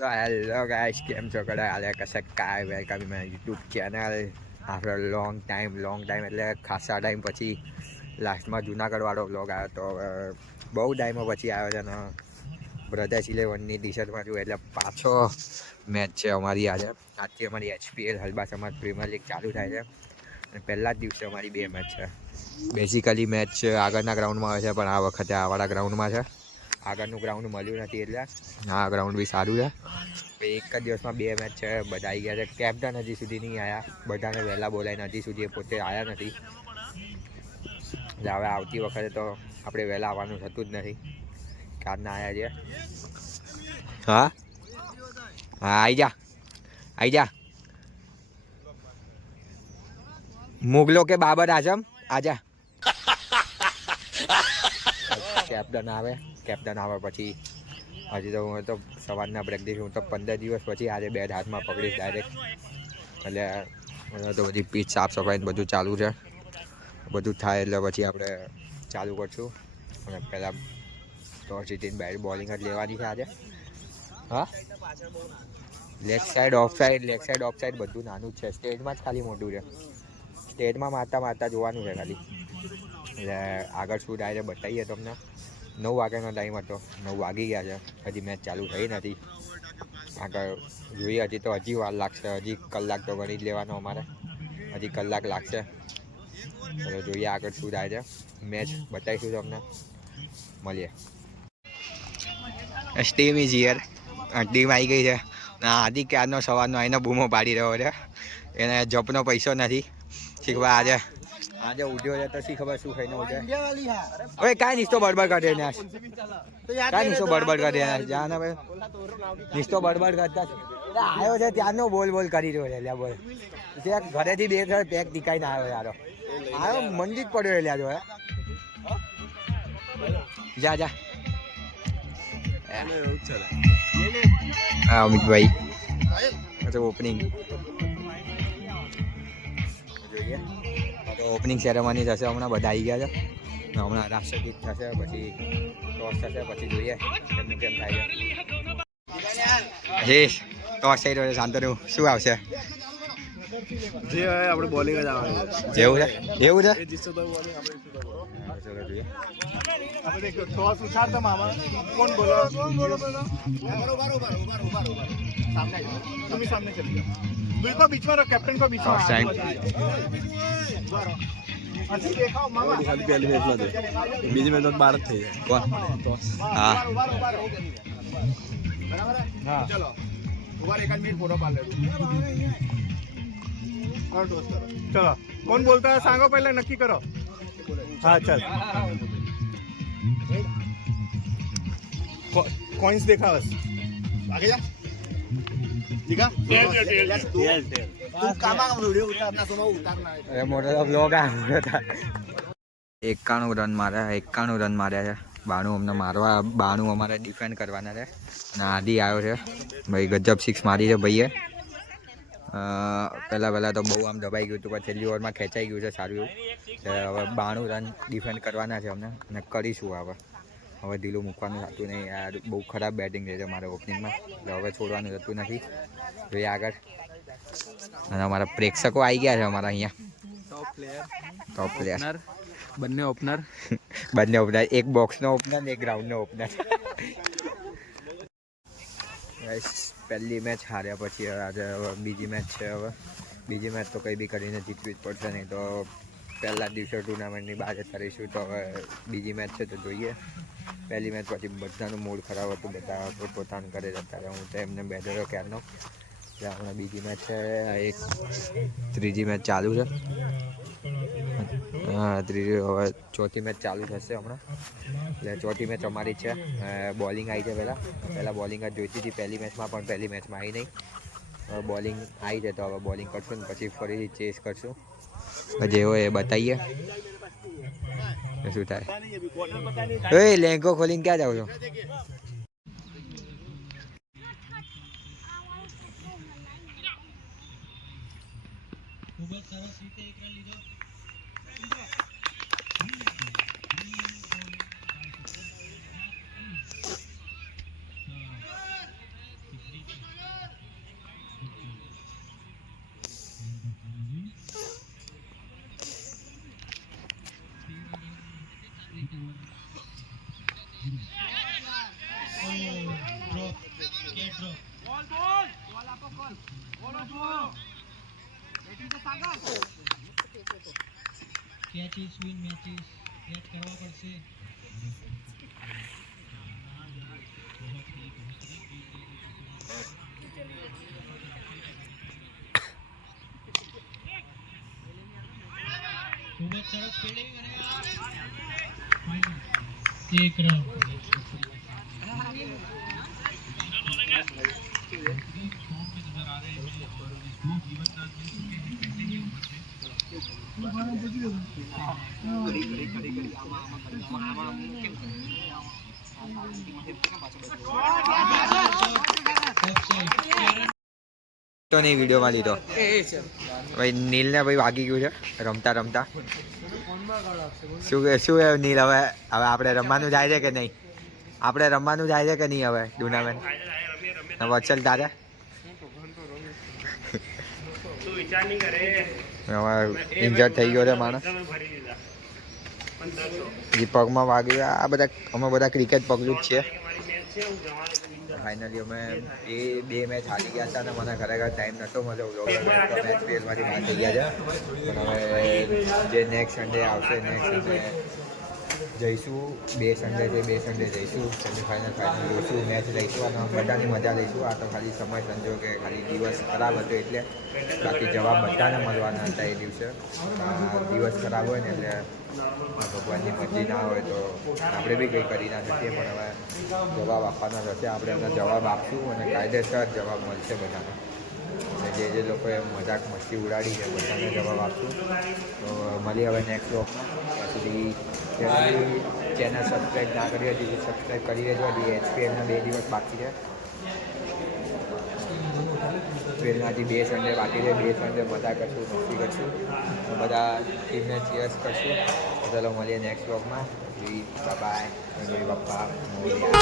So hello guys, કેમ છો કડા આલે કશે કાય welcome my YouTube channel after long time એટલે ખાસા ટાઈમ પછી લાસ્ટમાં જુનાગઢ વાળો વ્લોગ આવ્યો તો બહુ ટાઈમો પછી આવ્યો છે ને બ્રધર્સ 11ની ટી શર્ટમાં છું એટલે પાછો મેચ છે અમારી આજથી અમારી HPL હલબા સમાજ પ્રીમિયર લીગ ચાલુ થાય છે અને પહેલા જ દિવસે અમારી બે મેચ છે. બેઝિકલી મેચ આગળના ગ્રાઉન્ડમાં હોય છે પણ આ વખતે આવાળા ગ્રાઉન્ડમાં છે. આગળનું ગ્રાઉન્ડ મળ્યું નથી એટલે આ ગ્રાઉન્ડ બી સારું છે. એક જ દિવસમાં બે મેચ છે. બધા આવી ગયા છે. કેપ્ટન હજી સુધી નહીં આવ્યા, બધાને વહેલા બોલાવીને હજી સુધી એ પોતે આવ્યા નથી. એટલે હવે આવતી વખતે તો આપણે વહેલા આવવાનું થતું જ નથી. કારના આવ્યા છે. હા હા આવી જા મુગલો કે બાબર આઝમ આજા. કેપ્ટન આવે પછી હજી તો હું તો સવારના બ્રેક દઈશ. હું તો 15 દિવસ પછી આજે બેટ હાથમાં પકડીશ ડાયરેક્ટ. એટલે તો બધી પીચ સાફ સફાઈ બધું ચાલુ છે. બધું થાય એટલે પછી આપણે ચાલુ કરશું. અને પહેલાં ટોસ જીતીને બેટ બોલિંગ જ લેવાની છે આજે. હા લેગ સાઈડ ઓફ સાઈડ બધું નાનું જ છે. સ્ટેજમાં જ ખાલી મોટું છે. સ્ટેજમાં મારતા જોવાનું છે ખાલી. એટલે આગળ શું થાય છે બતાવીએ તમને. 9 વાગ્યાનો ટાઈમ હતો, 9 વાગી ગયા છે. હજી મેચ ચાલુ થઈ નથી. આગળ જોઈએ, હજી વાર લાગશે. હજી કલાક તો ગણી જ લેવાનો અમારે. હજી કલાક લાગશે. ચલો જોઈએ આગળ શું થાય છે. મેચ બતાવીશું તમને. મળીએ. Team is here. ટીમ આવી ગઈ છે. આદિ ક્યારનો સવારનો આવીને બૂમો પાડી રહ્યો છે. એને જપનો પૈસો નથી. શીખવા આજે ઉઠ્યો છે તો શી ખબર શું ખાઈને ઉઠે. હવે કાંઈ નિસ્તો બડબડ કરે ને કાંઈ નિસ્તો બડબડ કરે જાને ભાઈ. નિસ્તો બડબડ કરતા આવ્યો છે ત્યારનો બોલ કરી રહ્યો છે. એટલે બોલ ત્યાં ઘરેથી બે પેક ટીકાઈને આવ્યો યારો. આવ્યો મંડી જ પડ્યો એટલે જો જા હા અમિતભાઈ ઓપનિંગ જોઈએ. તો ઓપનિંગ સેરેમની થશે હમણાં. બધા આવી ગયા છે. હમણાં રાષ્ટ્રગીત થશે, પછી ટોસ થશે, પછી જોઈએ કેમનું કેમ થાય છે. ટોસ થઈ રહ્યો છે. શાંતનું શું આવશે? જે આપણે બોલિંગ જ આવવાનું જેવું છે એવું છે. ચલો જોઈએ. આપણે ટોસ ઉછાળતા મામા કોણ બોલો सामने तुम सामने चल जाओ. बिल्कुल बीच में रहो. कैप्टन को बीच में अच्छी देखा मामा. खाली पहली मैच में बीजी मैच में भारत થઈ જાય. કોણ? હા બરાબર હા ચલો ઉભા એક મિનિટ ફોટો પાડ લે. કોણ ટોસ કરો? ચલો કોણ બોલતા है सांगो पहले नक्की करो. हाँ चल कॉइंस देखा बस आगे जा. ठीक है तू कामा वीडियो उतारना सुनो उतारना है મોટો બ્લોગ આવ્યો હતા. 91 રન માર્યા છે. 92 અમને મારવા, 92 અમારે ડિફેન્ડ કરવાના છે. અને આદિ આવ્યો છે ભાઈ. ગજબ 6 મારી છે ભાઈએ. પહેલાં તો બહુ આમ દબાઈ ગયું હતું પણ છેલ્લી ઓવરમાં ખેંચાઈ ગયું છે સારું એવું. હવે 92 રન ડિફેન્ડ કરવાના છે અમને અને કરીશું. હવે ઢીલું મૂકવાનું થતું નહીં યાર. બહુ ખરાબ બેટિંગ રહે છે મારે ઓપનિંગમાં. એટલે હવે છોડવાનું થતું નથી. જોઈએ આગળ. અને અમારા પ્રેક્ષકો આવી ગયા છે અમારા અહીંયા. ટોપ પ્લેયર બંને ઓપનર એક બોક્સનો ઓપનર ને એક ગ્રાઉન્ડનો ઓપનર. પહેલી મેચ હાર્યા પછી આજે બીજી મેચ છે. હવે બીજી મેચ તો કંઈ બી કરીને જીતવી જ પડશે, નહીં તો પહેલા જ દિવસે ટુર્નામેન્ટની બહાર જતા રહીશું. તો હવે બીજી મેચ છે તો જોઈએ. પહેલી મેચ પછી બધાનું મૂડ ખરાબ હતું. બધા પોતાનું કરે જતા હતા. હું તો એમને બેઠો ક્યારનો. એટલે હમણાં બીજી મેચ છે. એક ત્રીજી મેચ ચાલુ છે. હા ત્રીજી હવે ચોથી મેચ ચાલુ થશે હમણાં. એટલે ચોથી મેચ અમારી છે. બોલિંગ આવી છે. પહેલાં બોલિંગ જ જોઈતી હતી પહેલી મેચમાં, પણ પહેલી મેચમાં આવી નહીં. હવે બોલિંગ આવી છે તો હવે બોલિંગ કરશું ને પછી ફરીથી ચેસ કરશું. જે હોય એ બતાવીએ શું થાય. લેંગો ખોલીને ક્યાં જાવ છો? કેચીસ વિન મેચીસ કેચ કરવા પડશે. ખૂબ જ સરસ ફિલ્ડિંગ અને એક રન. તો નહીં વિડીયોમાં લીધો ભાઈ નીલને ભાઈ વાગી ગયું છે રમતા રમતા. શું શું નીલ હવે હવે આપણે રમવાનું જાય છે કે નહીં? આપણે રમવાનું જાય છે કે નહીં હવે ટુર્નામેન્ટ? વચલ તારે ઇન્જર્ડ થઈ ગયો છે માણસ. જે પગમાં વાગ્યું આ બધા અમે બધા ક્રિકેટ પગલું જ છીએ. ફાઇનલી અમે એ 2 મેચ હારી ગયા હતા અને મને ખરેખર ટાઈમ નહોતો મળ્યો મેચ ફેરમાંથી બહાર થઈ ગયા છે. પણ હવે જે નેક્સ્ટ સન્ડે આવશે નેક્સ્ટ સન્ડે જઈશું. 2 સન્ડે છે 2 સન્ડે જઈશું. સેમિફાઇનલ ફાઇનલ જોઈશું મેચ લઈશું અને બધાની મજા લઈશું. આ તો ખાલી સમય સંજોગે ખાલી દિવસ ખરાબ હતો એટલે બાકી જવાબ બધાને મળવાના હતા એ દિવસે. દિવસ ખરાબ હોય ને એટલે ભગવાનની મરજી ના હોય તો આપણે બી કંઈ કરી ના શકીએ. પણ હવે જવાબ આપવાના થશે આપણે એમને જવાબ આપશું અને કાયદેસર જવાબ મળશે બધાને. અને જે લોકોએ મજાક મસ્તી ઉડાડી છે બધાને જવાબ આપશું. તો મળી હવે નેક્સ્ટ વ્લોગમાં. ત્યાં સુધી ચેનલ સબસ્ક્રાઈબ ના કરી હતી સબસ્ક્રાઈબ કરી દેજો. હજી HPLના 2 દિવસ બાકી છે. ટ્રેનમાંથી 2 સન્ડે બાકી છે. 2 સન્ડે મજા કરશું મસ્તી કરશું બધા ટીમને ચીયર્સ કરશું. ચાલો મળીએ નેક્સ્ટ વ્લોગમાં. Bye bye. ગણપતિ બાપ્પા મોરયા.